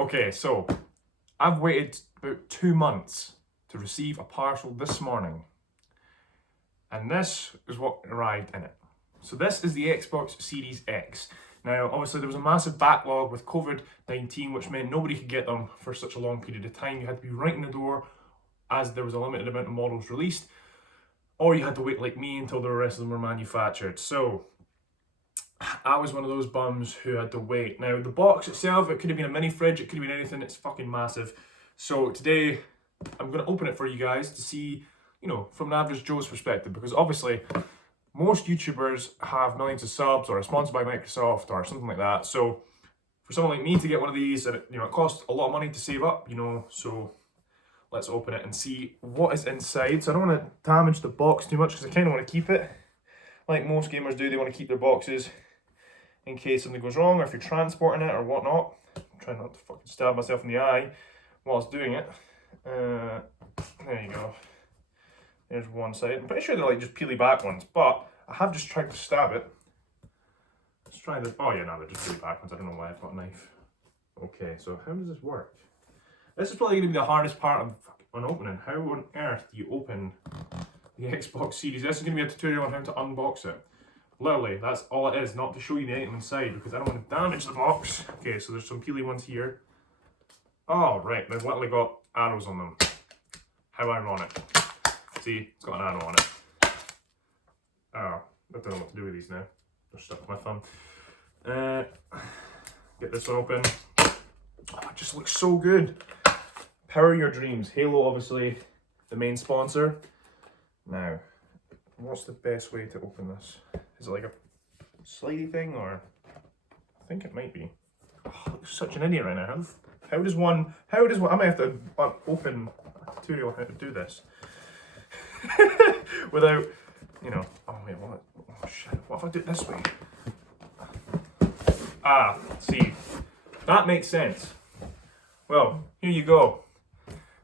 Okay, so I've waited about 2 months to receive a parcel this morning. And this is what arrived in it. So this is the Xbox Series X. Now, obviously there was a massive backlog with COVID-19, which meant nobody could get them for such a long period of time. You had to be right in the door as there was a limited amount of models released, or you had to wait like me until the rest of them were manufactured. So I was one of those bums who had to wait. Now, the box itself, it could have been a mini fridge, it could have been anything, it's fucking massive. So today, I'm going to open it for you guys to see, you know, from an average Joe's perspective, because obviously, most YouTubers have millions of subs or are sponsored by Microsoft or something like that. So for someone like me to get one of these, it costs a lot of money to save up, so let's open it and see what is inside. So I don't want to damage the box too much because I kind of want to keep it. Like most gamers do, they want to keep their boxes in case something goes wrong or if you're transporting it or whatnot. I'm trying not to fucking stab myself in the eye whilst doing it. There you go. There's one side. I'm pretty sure they're like just peely back ones, but I have just tried to stab it. Let's try this. Oh yeah, no, they're just peely back ones. I don't know why I've got a knife. Okay, so how does this work? This is probably going to be the hardest part on opening. How on earth do you open the Xbox Series? This is going to be a tutorial on how to unbox it. Literally, that's all it is, not to show you the item inside because I don't want to damage the box. Okay, so there's some peely ones here. Oh, right, they've literally got arrows on them. How ironic. See, it's got an arrow on it. Oh, I don't know what to do with these now. They're stuck to my thumb. Get this one open. Oh, it just looks so good. Power your dreams. Halo, obviously, the main sponsor. Now, what's the best way to open this? Is it like a slidey thing, or? I think it might be. Oh, I look such an idiot right now. How does one, I might have to open a tutorial on how to do this. Without, oh wait, what? Oh shit, what if I do it this way? Ah, see, that makes sense. Well, here you go.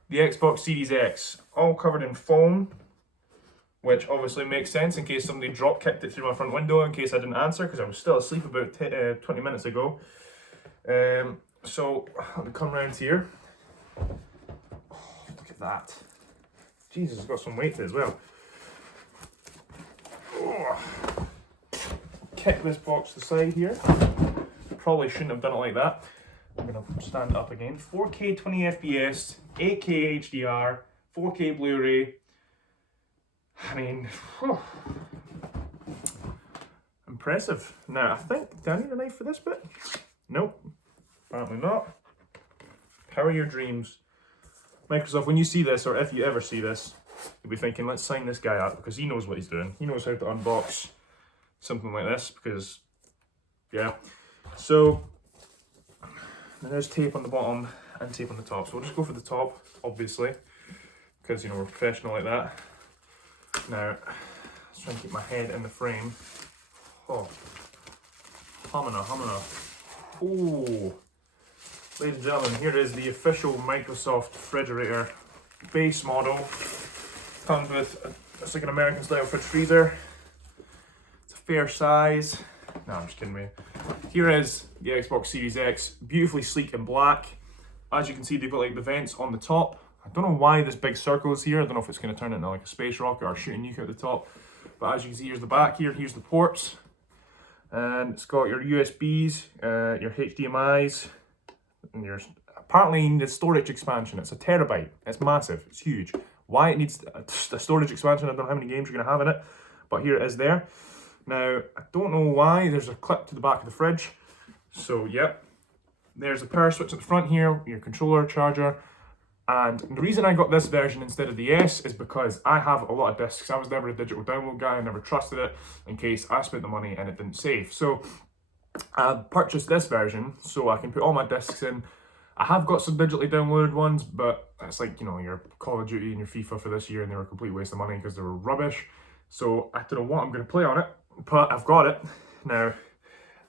The Xbox Series X, all covered in foam, which obviously makes sense in case somebody drop kicked it through my front window in case I didn't answer, because I was still asleep about 20 minutes ago. So, let me come around here. Oh, look at that. Jesus, it's got some weight to it as well. Oh. Kick this box to the side here. Probably shouldn't have done it like that. I'm going to stand it up again. 4K 20 FPS, 8K HDR, 4K Blu-ray. I mean, impressive. Now, I think, do I need a knife for this bit? Nope, apparently not. Power your dreams. Microsoft, when you see this, or if you ever see this, you'll be thinking, let's sign this guy up, because he knows what he's doing. He knows how to unbox something like this, because, yeah. So, there's tape on the bottom and tape on the top. So we'll just go for the top, obviously, because, we're professional like that. Now, let's try and keep my head in the frame. Oh, humana. Oh. Ladies and gentlemen, here is the official Microsoft refrigerator base model. Comes with, it's like an American style fridge freezer. It's a fair size. No, I'm just kidding me. Here is the Xbox Series X, beautifully sleek and black. As you can see, they've got like the vents on the top. I don't know why this big circle is here. I don't know if it's going to turn into like a space rocket or shoot a nuke out the top. But as you can see, here's the back here. Here's the ports. And it's got your USBs, your HDMIs, and your, apparently the storage expansion. It's a terabyte. It's massive. It's huge. Why it needs a storage expansion, I don't know how many games you're going to have in it. But here it is there. Now, I don't know why. There's a clip to the back of the fridge. So, yep. There's a power switch at the front here, your controller, charger. And the reason I got this version instead of the S is because I have a lot of discs. I was never a digital download guy. I never trusted it in case I spent the money and it didn't save. So I purchased this version so I can put all my discs in. I have got some digitally downloaded ones, but it's like, your Call of Duty and your FIFA for this year, and they were a complete waste of money because they were rubbish. So I don't know what I'm going to play on it, but I've got it. Now,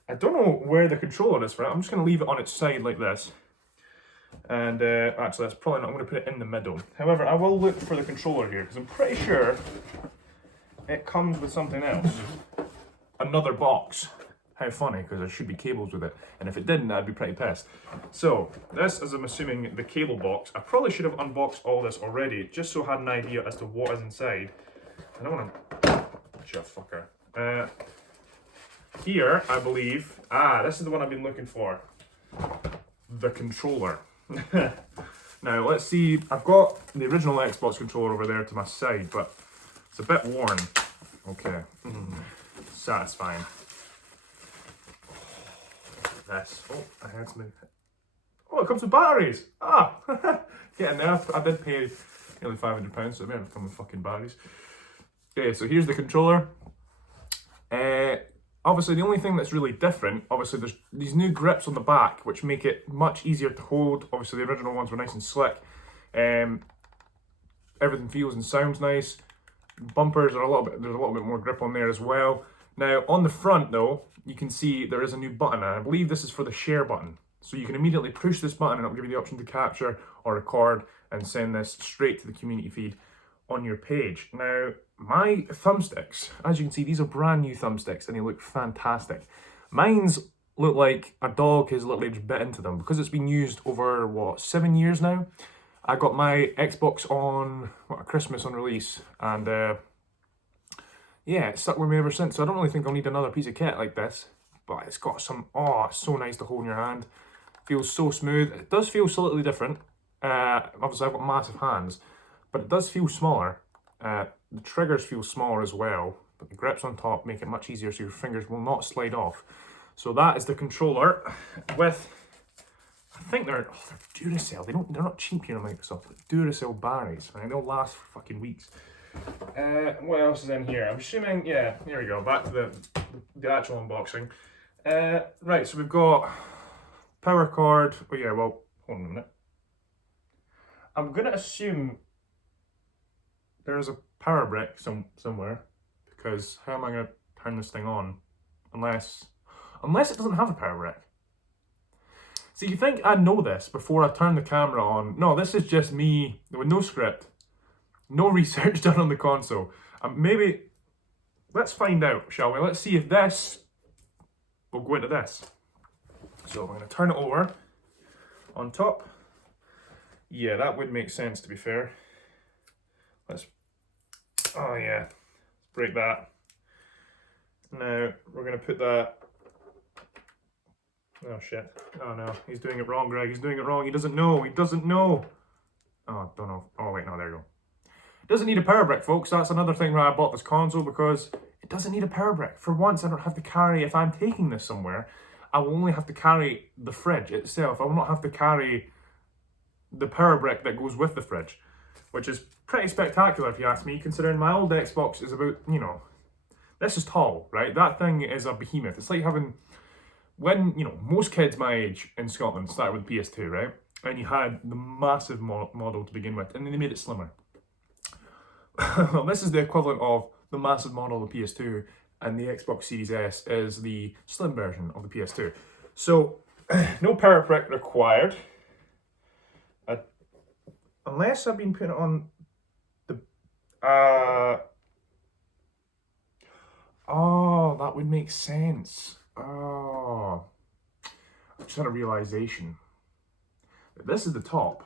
I don't know where the controller is for it. I'm just going to leave it on its side like this. And actually, that's probably not. I'm going to put it in the middle. However, I will look for the controller here because I'm pretty sure it comes with something else. Another box. How funny, because there should be cables with it. And if it didn't, I'd be pretty pissed. So, this is, I'm assuming, the cable box. I probably should have unboxed all this already, just so I had an idea as to what is inside. I don't want to... Shut fucker. Here, I believe... this is the one I've been looking for. The controller. Now, let's see. I've got the original Xbox controller over there to my side, but it's a bit worn. Okay. Satisfying. This. Oh, I heard something. Oh, it comes with batteries. Getting there. I did pay nearly £500, so it may have come with fucking batteries. Okay, so here's the controller. Obviously, the only thing that's really different, obviously, there's these new grips on the back, which make it much easier to hold. Obviously, the original ones were nice and slick. Everything feels and sounds nice. Bumpers are there's a little bit more grip on there as well. Now, on the front, though, you can see there is a new button, and I believe this is for the share button. So you can immediately push this button, and it'll give you the option to capture or record and send this straight to the community feed on your page. Now, my thumbsticks, as you can see, these are brand new thumbsticks and they look fantastic. Mine's look like a dog has literally just bit into them because it's been used over, 7 years now? I got my Xbox on Christmas on release, and yeah, it's stuck with me ever since. So I don't really think I'll need another piece of kit like this, but it's got some, it's so nice to hold in your hand. Feels so smooth. It does feel slightly different. Obviously I've got massive hands, but it does feel smaller. The triggers feel smaller as well, but the grips on top make it much easier so your fingers will not slide off. So that is the controller with, I think they're Duracell. They're not cheap here on Microsoft. Duracell batteries. I mean, they'll last for fucking weeks. What else is in here? I'm assuming, yeah, here we go. Back to the actual unboxing. Right, so we've got power cord. Oh yeah, well, hold on a minute. I'm gonna assume there's a power brick somewhere, because how am I gonna turn this thing on unless it doesn't have a power brick? So you think I'd know this before I turn the camera on? No, this is just me with no script, no research done on the console. Maybe let's find out, shall we? Let's see if this will go into this. So I'm gonna turn it over on top. Yeah, that would make sense, to be fair. Oh yeah, let's break that. Now we're gonna put that. Oh shit! Oh no, he's doing it wrong, Greg. He's doing it wrong. He doesn't know. He doesn't know. Oh, don't know. Oh wait, no, there you go. It doesn't need a power brick, folks. That's another thing why I bought this console, because it doesn't need a power brick. For once, I don't have to carry. If I'm taking this somewhere, I will only have to carry the fridge itself. I will not have to carry the power brick that goes with the fridge, which is pretty spectacular if you ask me, considering my old Xbox is about, this is tall, right? That thing is a behemoth. It's like having, when, most kids my age in Scotland started with PS2, right? And you had the massive model to begin with, and then they made it slimmer. Well, this is the equivalent of the massive model of the PS2, and the Xbox Series S is the slim version of the PS2. So, no power brick required. Unless I've been putting it on the... Oh, that would make sense. Oh. I just had a realization. This is the top.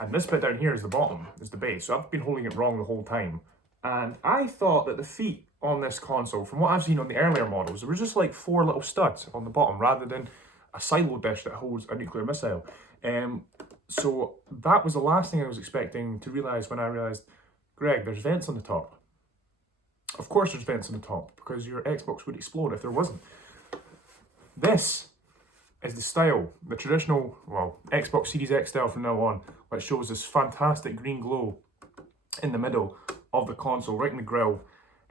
And this bit down here is the bottom, is the base. So I've been holding it wrong the whole time. And I thought that the feet on this console, from what I've seen on the earlier models, there were just like 4 little studs on the bottom rather than a silo dish that holds a nuclear missile. So that was the last thing I was expecting to realise when I realised, Greg, there's vents on the top. Of course there's vents on the top, because your Xbox would explode if there wasn't. This is the style, the traditional, Xbox Series X style from now on, which shows this fantastic green glow in the middle of the console, right in the grille.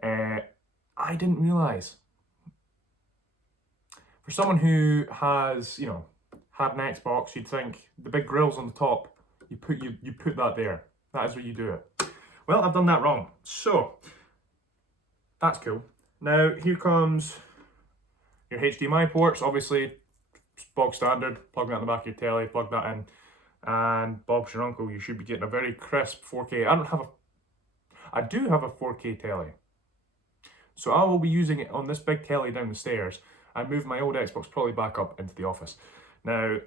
I didn't realise. For someone who has, had an Xbox, you'd think the big grill's on the top, you put that there. That is where you do it. Well, I've done that wrong. So, that's cool. Now, here comes your HDMI ports. Obviously, bog standard. Plug that in the back of your telly, plug that in. And Bob's your uncle, you should be getting a very crisp 4K. I do have a 4K telly. So I will be using it on this big telly down the stairs. and move my old Xbox probably back up into the office. Now,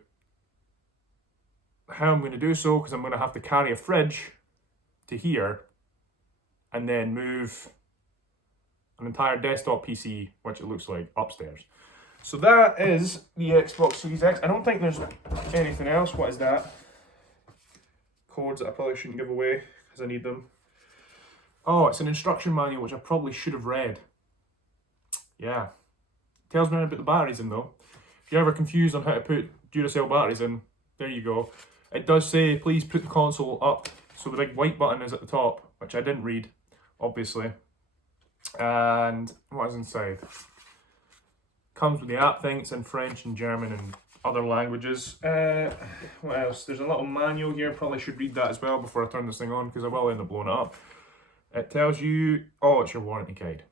how I'm going to do so, because I'm going to have to carry a fridge to here and then move an entire desktop PC, which it looks like, upstairs. So that is the Xbox Series X. I don't think there's anything else. What is that? Codes that I probably shouldn't give away because I need them. Oh, it's an instruction manual, which I probably should have read. Yeah. Tells me about the batteries in though. If you're ever confused on how to put Duracell batteries in, there you go. It does say, please put the console up. So the big white button is at the top, which I didn't read, obviously. And what is inside? Comes with the app thing. It's in French and German and other languages. What else? There's a little manual here. Probably should read that as well before I turn this thing on, because I will end up blowing it up. It tells you, oh, it's your warranty guide.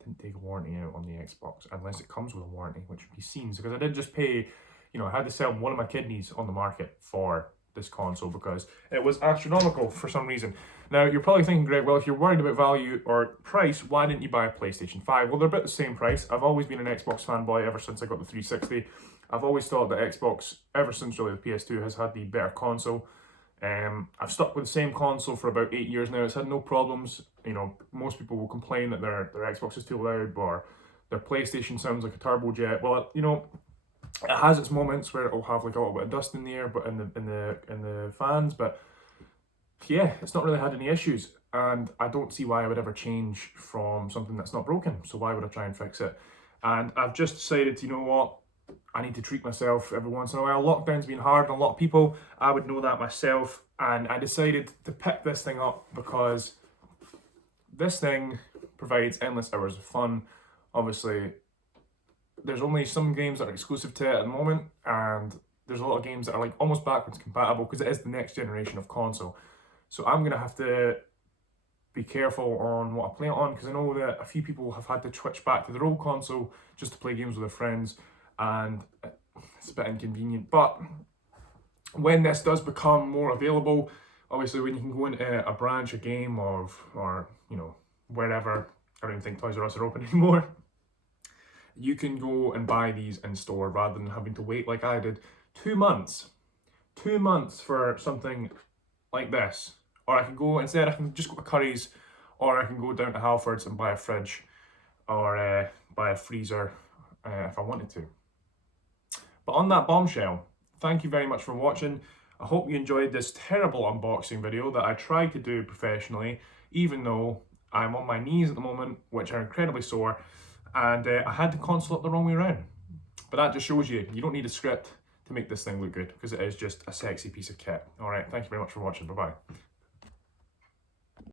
Didn't take a warranty out on the Xbox, unless it comes with a warranty, which would be scenes, because I did just pay, you know, I had to sell one of my kidneys on the market for this console because it was astronomical for some reason. Now, you're probably thinking, Greg, well, if you're worried about value or price, why didn't you buy a PlayStation 5? Well, they're about the same price. I've always been an Xbox fanboy ever since I got the 360. I've always thought that Xbox, ever since really the PS2, has had the better console. I've stuck with the same console for about 8 years now. It's had no problems. You know, most people will complain that their Xbox is too loud or their PlayStation sounds like a turbojet. Well, you know, it has its moments where it'll have like a little bit of dust in the air, but in the fans. But yeah, it's not really had any issues, and I don't see why I would ever change from something that's not broken. So why would I try and fix it? And I've just decided, you know what? I need to treat myself every once in a while. Lockdown's been hard on a lot of people. I would know that myself. And I decided to pick this thing up because this thing provides endless hours of fun. Obviously, there's only some games that are exclusive to it at the moment. And there's a lot of games that are like almost backwards compatible because it is the next generation of console. So I'm going to have to be careful on what I play it on, because I know that a few people have had to switch back to their old console just to play games with their friends. And it's a bit inconvenient, but when this does become more available, obviously when you can go into a branch, a game or you know, wherever, I don't even think Toys R Us are open anymore, you can go and buy these in store rather than having to wait like I did 2 months. 2 months for something like this. Or I can go, instead I can just go to Curry's, or I can go down to Halfords and buy a fridge or buy a freezer if I wanted to. But on that bombshell, thank you very much for watching. I hope you enjoyed this terrible unboxing video that I tried to do professionally, even though I'm on my knees at the moment, which are incredibly sore, and I had the console up the wrong way around. But that just shows you don't need a script to make this thing look good, because it is just a sexy piece of kit. Alright, thank you very much for watching. Bye-bye.